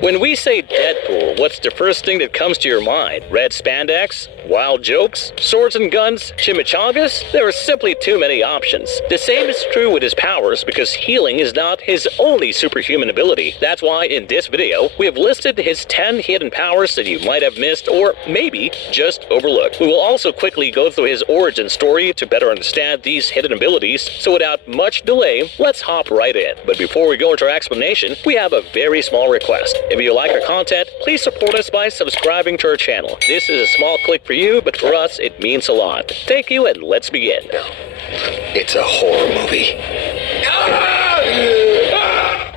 When we say Deadpool, what's the first thing that comes to your mind? Red spandex? Wild jokes? Swords and guns? Chimichangas? There are simply too many options. The same is true with his powers because healing is not his only superhuman ability. That's why in this video, we have listed his 10 hidden powers that you might have missed or maybe just overlooked. We will also quickly go through his origin story to better understand these hidden abilities, so without much delay, let's hop right in. But before we go into our explanation, we have a very small request. If you like our content, please support us by subscribing to our channel. This is a small click for you, but for us, it means a lot. Thank you, and let's begin. It's a horror movie.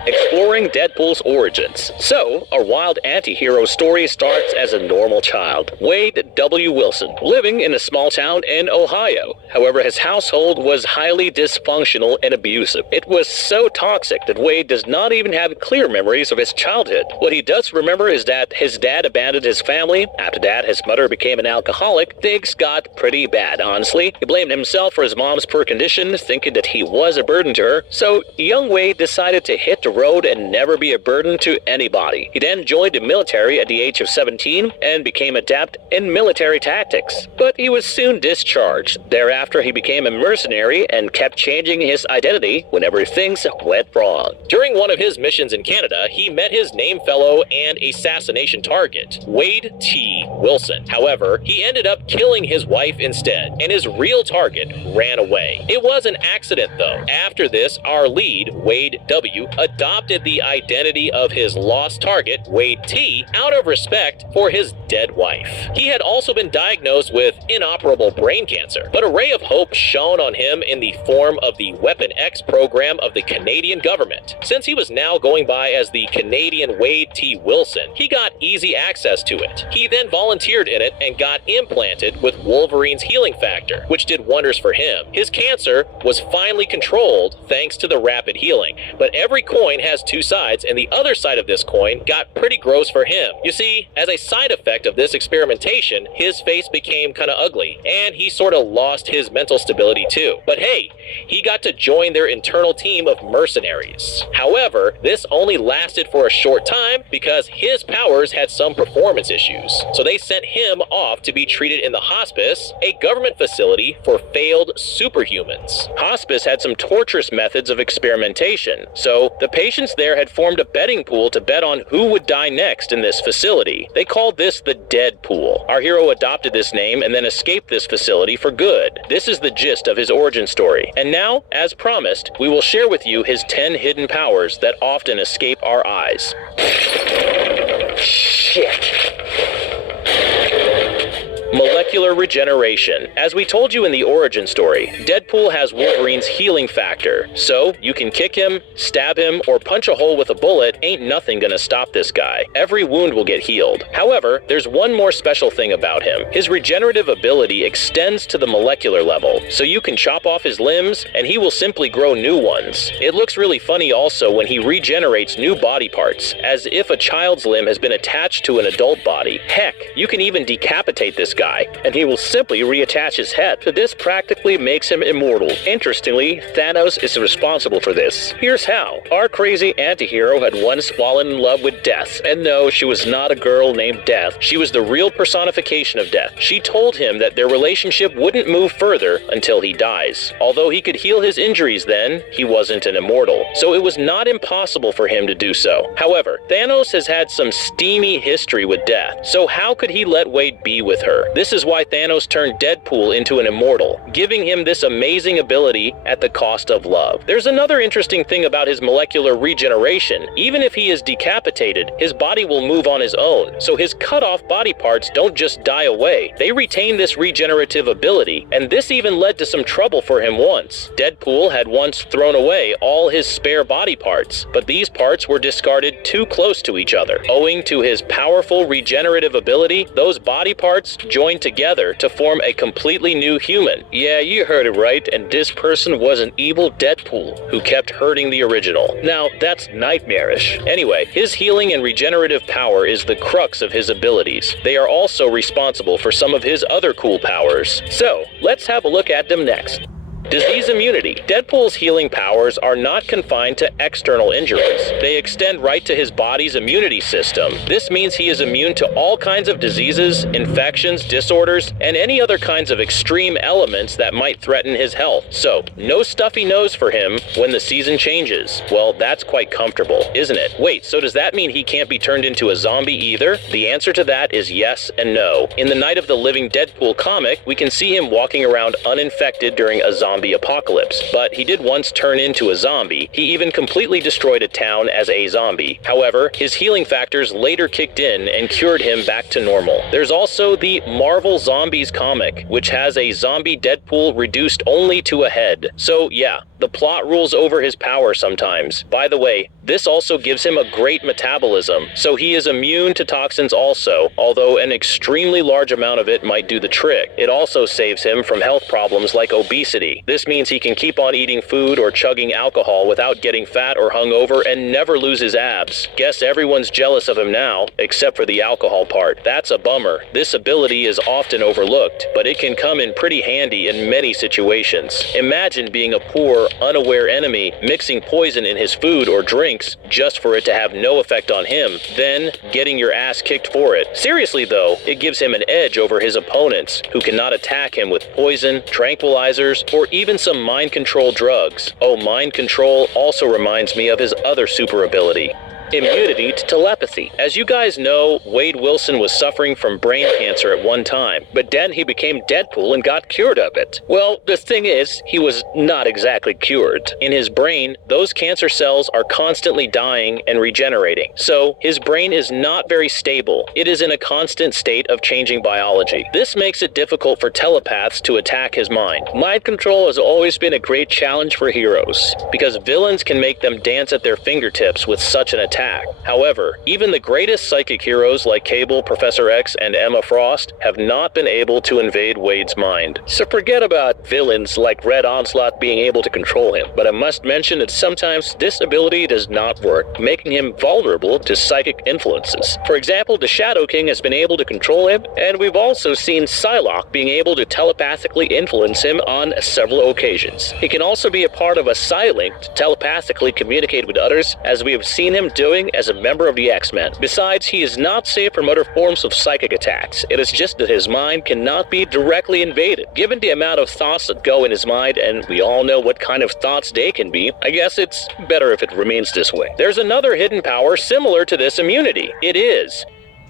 Exploring Deadpool's origins. So, our wild anti-hero story starts as a normal child, Wade W. Wilson, living in a small town in Ohio. However, his household was highly dysfunctional and abusive. It was so toxic that Wade does not even have clear memories of his childhood. What he does remember is that his dad abandoned his family. After that, his mother became an alcoholic. Things got pretty bad, honestly. He blamed himself for his mom's poor condition, thinking that he was a burden to her. So, young Wade decided to hit the road and never be a burden to anybody. He then joined the military at the age of 17 and became adept in military tactics. But he was soon discharged. Thereafter, he became a mercenary and kept changing his identity whenever things went wrong. During one of his missions in Canada, he met his namefellow and assassination target, Wade T. Wilson. However, he ended up killing his wife instead, and his real target ran away. It was an accident though. After this, our lead, Wade W., adopted the identity of his lost target, Wade T., out of respect for his dead wife. He had also been diagnosed with inoperable brain cancer, but a ray of hope shone on him in the form of the Weapon X program of the Canadian government. Since he was now going by as the Canadian Wade T. Wilson, he got easy access to it. He then volunteered in it and got implanted with Wolverine's healing factor, which did wonders for him. His cancer was finally controlled thanks to the rapid healing, but every coin has two sides, and the other side of this coin got pretty gross for him. You see, as a side effect of this experimentation, his face became kinda ugly, and he sorta lost his mental stability too. But hey, he got to join their internal team of mercenaries. However, this only lasted for a short time because his powers had some performance issues. So they sent him off to be treated in the hospice, a government facility for failed superhumans. Hospice had some torturous methods of experimentation, so the patients there had formed a betting pool to bet on who would die next in this facility. They called this the Deadpool. Our hero adopted this name and then escaped this facility for good. This is the gist of his origin story. And now, as promised, we will share with you his 10 hidden powers that often escape our eyes. Shit. Molecular regeneration. As we told you in the origin story, Deadpool has Wolverine's healing factor, so you can kick him, stab him, or punch a hole with a bullet, ain't nothing gonna stop this guy. Every wound will get healed. However, there's one more special thing about him. His regenerative ability extends to the molecular level, so you can chop off his limbs and he will simply grow new ones. It looks really funny also when he regenerates new body parts, as if a child's limb has been attached to an adult body. Heck, you can even decapitate this guy, and he will simply reattach his head. So this practically makes him immortal. Interestingly, Thanos is responsible for this. Here's how. Our crazy anti-hero had once fallen in love with Death, and no, she was not a girl named Death. She was the real personification of Death. She told him that their relationship wouldn't move further until he dies. Although he could heal his injuries then, he wasn't an immortal, so it was not impossible for him to do so. However, Thanos has had some steamy history with Death, so how could he let Wade be with her? This is why Thanos turned Deadpool into an immortal, giving him this amazing ability at the cost of love. There's another interesting thing about his molecular regeneration. Even if he is decapitated, his body will move on his own, so his cut-off body parts don't just die away. They retain this regenerative ability, and this even led to some trouble for him once. Deadpool had once thrown away all his spare body parts, but these parts were discarded too close to each other. Owing to his powerful regenerative ability, those body parts joined together to form a completely new human. Yeah, you heard it right, and this person was an evil Deadpool who kept hurting the original. Now, that's nightmarish. Anyway, his healing and regenerative power is the crux of his abilities. They are also responsible for some of his other cool powers. So, let's have a look at them next. Disease immunity. Deadpool's healing powers are not confined to external injuries. They extend right to his body's immunity system. This means he is immune to all kinds of diseases, infections, disorders, and any other kinds of extreme elements that might threaten his health. So, no stuffy nose for him when the season changes. Well, that's quite comfortable, isn't it? Wait, so does that mean he can't be turned into a zombie either? The answer to that is yes and no. In the Night of the Living Deadpool comic, we can see him walking around uninfected during a zombie apocalypse, but he did once turn into a zombie. He even completely destroyed a town as a zombie. However, his healing factors later kicked in and cured him back to normal. There's also the Marvel Zombies comic, which has a zombie Deadpool reduced only to a head. So yeah, the plot rules over his power sometimes. By the way, this also gives him a great metabolism, so he is immune to toxins also, although an extremely large amount of it might do the trick. It also saves him from health problems like obesity. This means he can keep on eating food or chugging alcohol without getting fat or hungover and never lose his abs. Guess everyone's jealous of him now, except for the alcohol part. That's a bummer. This ability is often overlooked, but it can come in pretty handy in many situations. Imagine being a poor, unaware enemy mixing poison in his food or drinks just for it to have no effect on him, then getting your ass kicked for it. Seriously though, it gives him an edge over his opponents, who cannot attack him with poison, tranquilizers, or even some mind control drugs. Oh, mind control also reminds me of his other super ability. Immunity to telepathy. As you guys know, Wade Wilson was suffering from brain cancer at one time, but then he became Deadpool and got cured of it. Well, the thing is, he was not exactly cured. In his brain, those cancer cells are constantly dying and regenerating, so his brain is not very stable. It is in a constant state of changing biology. This makes it difficult for telepaths to attack his mind. Mind control has always been a great challenge for heroes, because villains can make them dance at their fingertips with such an attack. However, even the greatest psychic heroes like Cable, Professor X, and Emma Frost have not been able to invade Wade's mind. So forget about villains like Red Onslaught being able to control him, but I must mention that sometimes this ability does not work, making him vulnerable to psychic influences. For example, the Shadow King has been able to control him, and we've also seen Psylocke being able to telepathically influence him on several occasions. He can also be a part of a Psylink to telepathically communicate with others, as we have seen him doing as a member of the X-Men. Besides, he is not safe from other forms of psychic attacks. It is just that his mind cannot be directly invaded. Given the amount of thoughts that go in his mind, and we all know what kind of thoughts they can be, I guess it's better if it remains this way. There's another hidden power similar to this immunity. It is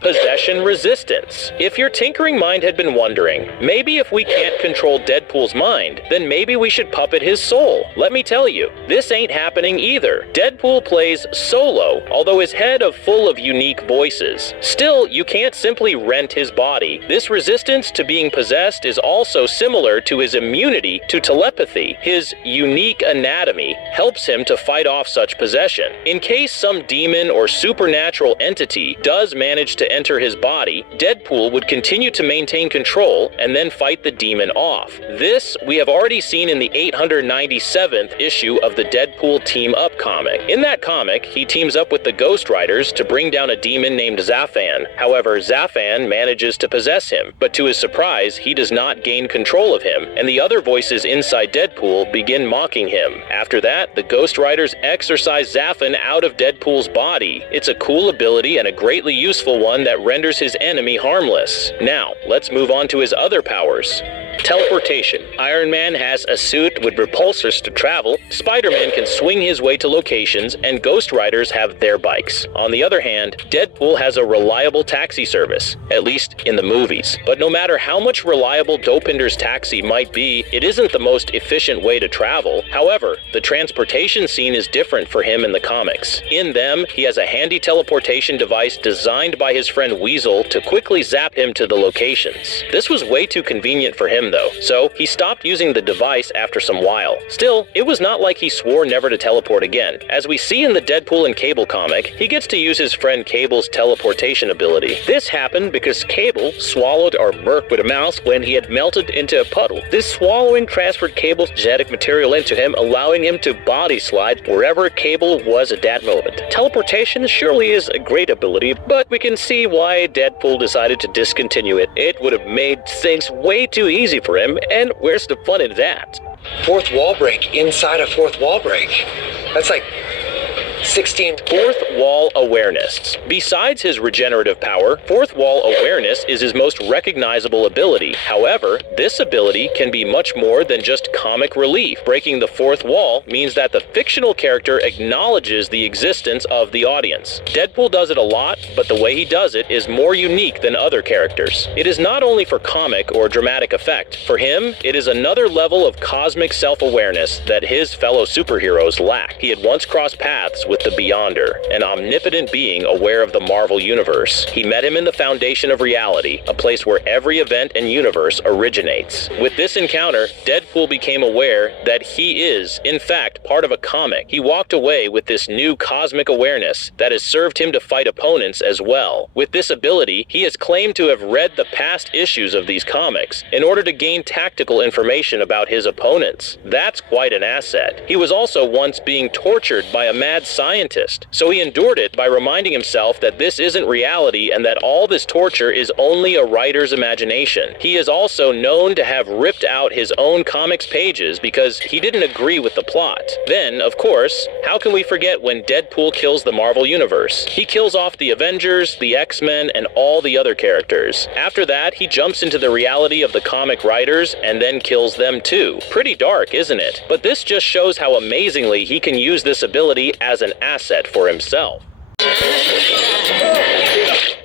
possession resistance. If your tinkering mind had been wondering, maybe if we can't control Deadpool's mind, then maybe we should puppet his soul. Let me tell you, this ain't happening either. Deadpool plays solo, although his head is full of unique voices. Still, you can't simply rent his body. This resistance to being possessed is also similar to his immunity to telepathy. His unique anatomy helps him to fight off such possession. In case some demon or supernatural entity does manage to enter his body, Deadpool would continue to maintain control and then fight the demon off. This we have already seen in the 897th issue of the Deadpool Team Up comic. In that comic, he teams up with the Ghost Riders to bring down a demon named Zaphan. However, Zaphan manages to possess him, but to his surprise, he does not gain control of him, and the other voices inside Deadpool begin mocking him. After that, the Ghost Riders exorcise Zaphan out of Deadpool's body. It's a cool ability and a greatly useful one that renders his enemy harmless. Now, let's move on to his other powers. Teleportation. Iron Man has a suit with repulsors to travel, Spider-Man can swing his way to locations, and Ghost Riders have their bikes. On the other hand, Deadpool has a reliable taxi service, at least in the movies. But no matter how much reliable Dopinder's taxi might be, it isn't the most efficient way to travel. However, the transportation scene is different for him in the comics. In them, he has a handy teleportation device designed by his friend Weasel to quickly zap him to the locations. This was way too convenient for him though, so he stopped using the device after some while. Still, it was not like he swore never to teleport again. As we see in the Deadpool and Cable comic, he gets to use his friend Cable's teleportation ability. This happened because Cable swallowed or burped with a mouse when he had melted into a puddle. This swallowing transferred Cable's genetic material into him, allowing him to body slide wherever Cable was at that moment. Teleportation surely is a great ability, but we can see why Deadpool decided to discontinue it. It would have made things way too easy for him, and where's the fun in that? Fourth wall break inside a fourth wall break. That's like 16. Fourth wall awareness. Besides his regenerative power, fourth wall awareness is his most recognizable ability. However, this ability can be much more than just comic relief. Breaking the fourth wall means that the fictional character acknowledges the existence of the audience. Deadpool does it a lot, but the way he does it is more unique than other characters. It is not only for comic or dramatic effect. For him, it is another level of cosmic self-awareness that his fellow superheroes lack. He had once crossed paths with the Beyonder, an omnipotent being aware of the Marvel Universe. He met him in the foundation of reality, a place where every event and universe originates. With this encounter, Deadpool became aware that he is, in fact, part of a comic. He walked away with this new cosmic awareness that has served him to fight opponents as well. With this ability, he has claimed to have read the past issues of these comics in order to gain tactical information about his opponents. That's quite an asset. He was also once being tortured by a mad scientist, so he endured it by reminding himself that this isn't reality and that all this torture is only a writer's imagination. He is also known to have ripped out his own comics pages because he didn't agree with the plot. Then, of course, how can we forget when Deadpool kills the Marvel Universe? He kills off the Avengers, the X-Men, and all the other characters. After that, he jumps into the reality of the comic writers and then kills them too. Pretty dark, isn't it? But this just shows how amazingly he can use this ability as an asset for himself.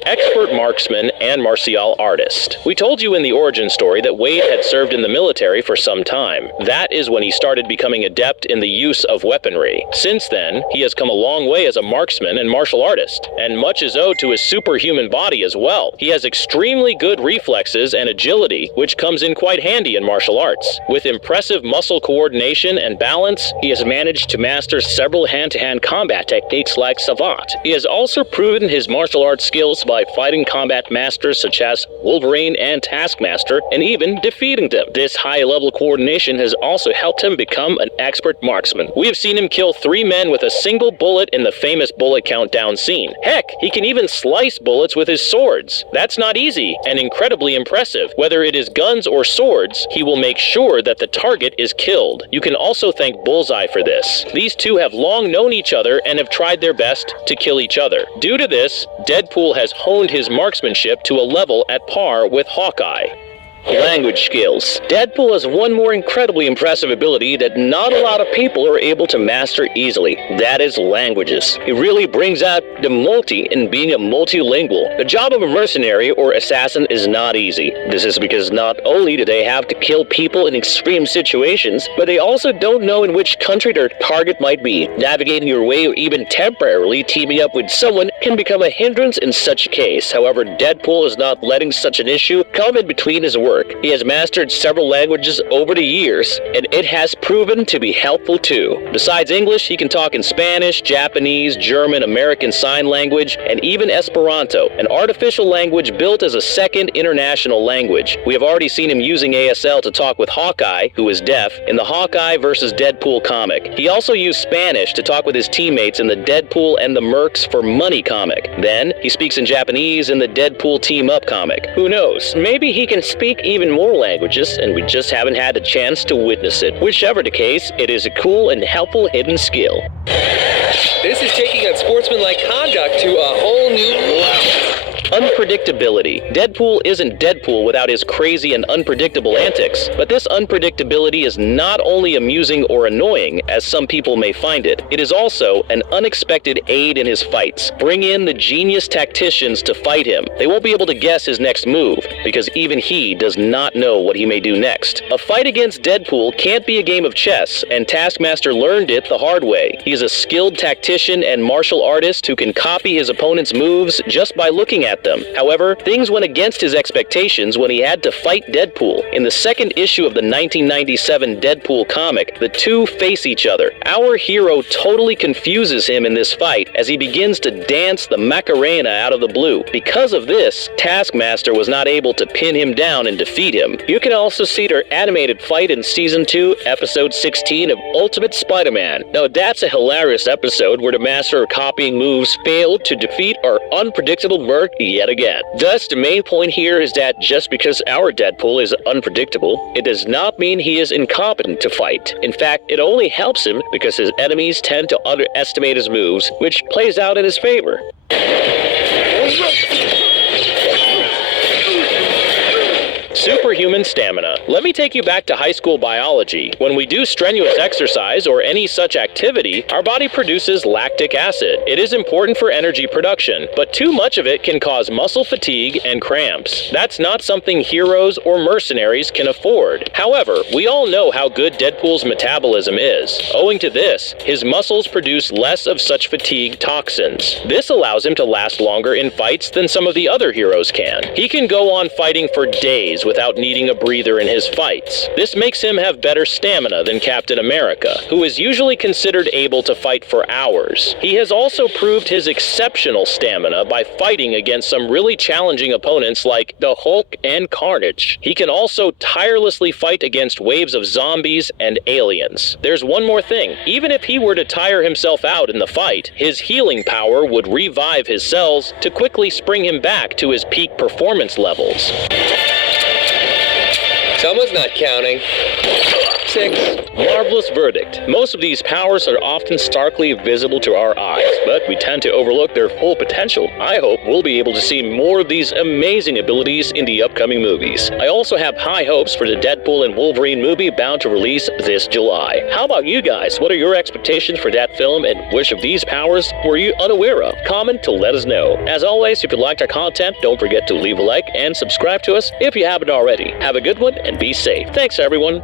Expert marksman and martial artist. We told you in the origin story that Wade had served in the military for some time. That is when he started becoming adept in the use of weaponry. Since then, he has come a long way as a marksman and martial artist, and much is owed to his superhuman body as well. He has extremely good reflexes and agility, which comes in quite handy in martial arts. With impressive muscle coordination and balance, he has managed to master several hand-to-hand combat techniques like Savant. He has also proven his martial arts skills by fighting combat masters such as Wolverine and Taskmaster, and even defeating them. This high-level coordination has also helped him become an expert marksman. We have seen him kill 3 men with a single bullet in the famous bullet countdown scene. Heck, he can even slice bullets with his swords. That's not easy, and incredibly impressive. Whether it is guns or swords, he will make sure that the target is killed. You can also thank Bullseye for this. These two have long known each other and have tried their best to kill each other. Due to this, Deadpool has honed his marksmanship to a level at par with Hawkeye. Language skills. Deadpool has one more incredibly impressive ability that not a lot of people are able to master easily. That is languages. He really brings out the multi in being a multilingual. The job of a mercenary or assassin is not easy. This is because not only do they have to kill people in extreme situations, but they also don't know in which country their target might be. Navigating your way or even temporarily teaming up with someone can become a hindrance in such a case. However, Deadpool is not letting such an issue come in between his work. He has mastered several languages over the years, and it has proven to be helpful too. Besides English, he can talk in Spanish, Japanese, German, American Sign Language, and even Esperanto, an artificial language built as a second international language. We have already seen him using ASL to talk with Hawkeye, who is deaf, in the Hawkeye vs. Deadpool comic. He also used Spanish to talk with his teammates in the Deadpool and the Mercs for Money comic. Then, he speaks in Japanese in the Deadpool Team Up comic. Who knows? Maybe he can speak even more languages, and we just haven't had a chance to witness it. Whichever the case, it is a cool and helpful hidden skill. This is taking unsportsmanlike conduct to a whole new level. Unpredictability. Deadpool isn't Deadpool without his crazy and unpredictable antics, but this unpredictability is not only amusing or annoying, as some people may find it, it is also an unexpected aid in his fights. Bring in the genius tacticians to fight him. They won't be able to guess his next move, because even he does not know what he may do next. A fight against Deadpool can't be a game of chess, and Taskmaster learned it the hard way. He is a skilled tactician and martial artist who can copy his opponent's moves just by looking at them. However, things went against his expectations when he had to fight Deadpool. In the second issue of the 1997 Deadpool comic, the two face each other. Our hero totally confuses him in this fight as he begins to dance the Macarena out of the blue. Because of this, Taskmaster was not able to pin him down and defeat him. You can also see their animated fight in Season 2, Episode 16 of Ultimate Spider-Man. Now that's a hilarious episode where the master of copying moves failed to defeat our unpredictable Merc yet again. Thus, the main point here is that just because our Deadpool is unpredictable, it does not mean he is incompetent to fight. In fact, it only helps him because his enemies tend to underestimate his moves, which plays out in his favor. Superhuman stamina. Let me take you back to high school biology. When we do strenuous exercise or any such activity, our body produces lactic acid. It is important for energy production, but too much of it can cause muscle fatigue and cramps. That's not something heroes or mercenaries can afford. However, we all know how good Deadpool's metabolism is. Owing to this, his muscles produce less of such fatigue toxins. This allows him to last longer in fights than some of the other heroes can. He can go on fighting for days without needing a breather in his fights. This makes him have better stamina than Captain America, who is usually considered able to fight for hours. He has also proved his exceptional stamina by fighting against some really challenging opponents like the Hulk and Carnage. He can also tirelessly fight against waves of zombies and aliens. There's one more thing. Even if he were to tire himself out in the fight, his healing power would revive his cells to quickly spring him back to his peak performance levels. Someone's not counting. 6. Marvelous verdict. Most of these powers are often starkly visible to our eyes, but we tend to overlook their full potential. I hope we'll be able to see more of these amazing abilities in the upcoming movies. I also have high hopes for the Deadpool and Wolverine movie bound to release this July. How about you guys? What are your expectations for that film, and which of these powers were you unaware of? Comment to let us know. As always, if you liked our content, don't forget to leave a like and subscribe to us if you haven't already. Have a good one and be safe. Thanks, everyone.